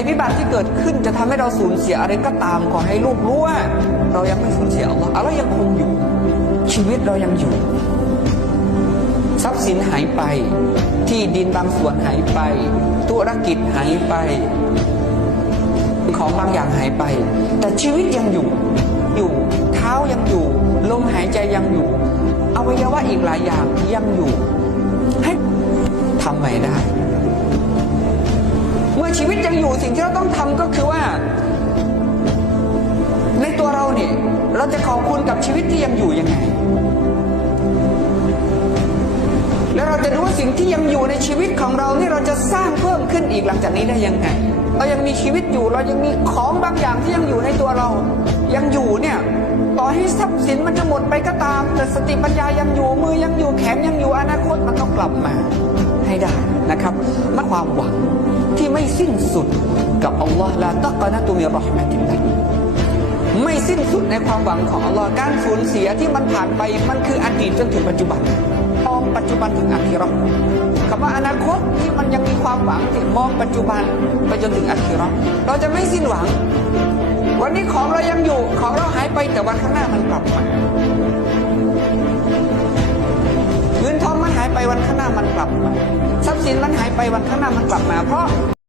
ยพิบัติที่เกิดขึ้นจะทำให้เราสูญเสียอะไรก็ตามขอให้ลูกรู้ว่า เรายังไม่สูญเสียอัลลอฮ์อัลลอฮ์ยังคงอยู่ ชีวิตเรายังอยู่ ทรัพย์สินหายไป ที่ดินบางส่วนหายไป ธุรกิจหายไป ของบางอย่างหายไป แต่ชีวิตยังอยู่อยู่เท้ายังอยู่ ลมหายใจยังอยู่อวัยวะอีกหลายอย่างยังอยู่ ให้ทำใหม่ได้ อชีวิตยังอยู่สิ่งที่เราต้องทำก็คือว่า ในตัวเราเนี่ยเราจะขอบคุณกับชีวิตที่ยังอยู่ยังไง แล้วเราจะดูว่าสิ่งที่ยังอยู่ในชีวิตของเรานี่เราจะสร้างเพิ่มขึ้นอีกหลังจากนี้ได้ยังไง เรายังมีชีวิตอยู่เรายังมีของบางอย่างที่ยังอยู่ในตัวเรา ยังอยู่เนี่ยต่อให้ทรัพย์สินมันจะหมดไปก็ตาม แต่สติปัญญายังอยู่มือยังอยู่แขนยังอยู่อนาคตมันต้องกลับมาให้ได้นะครับมันความหวัง ไม่สิ้นสุดกับอัลลอฮ์ลาตักนะตุมิรอห์มะติลลาห์ไม่สิ้นสุดในความหวังของอัลลอฮ์การสูญเสียที่มันผ่านไปมันคืออดีตจนถึงปัจจุบันมองปัจจุบันถึงอาคิเราคำว่าอนาคตที่มันยังมีความหวังที่มองปัจจุบันไปจนถึงอาคิเราเราจะไม่สิ้นหวัง วันนี้ของเรายังอยู่ของเราหายไปแต่วันข้างหน้ามันกลับมาเงินทองมันหายไปวันข้างหน้ามันกลับมาทรัพย์สินมันหายไปวันข้างหน้ามันกลับมาเพราะ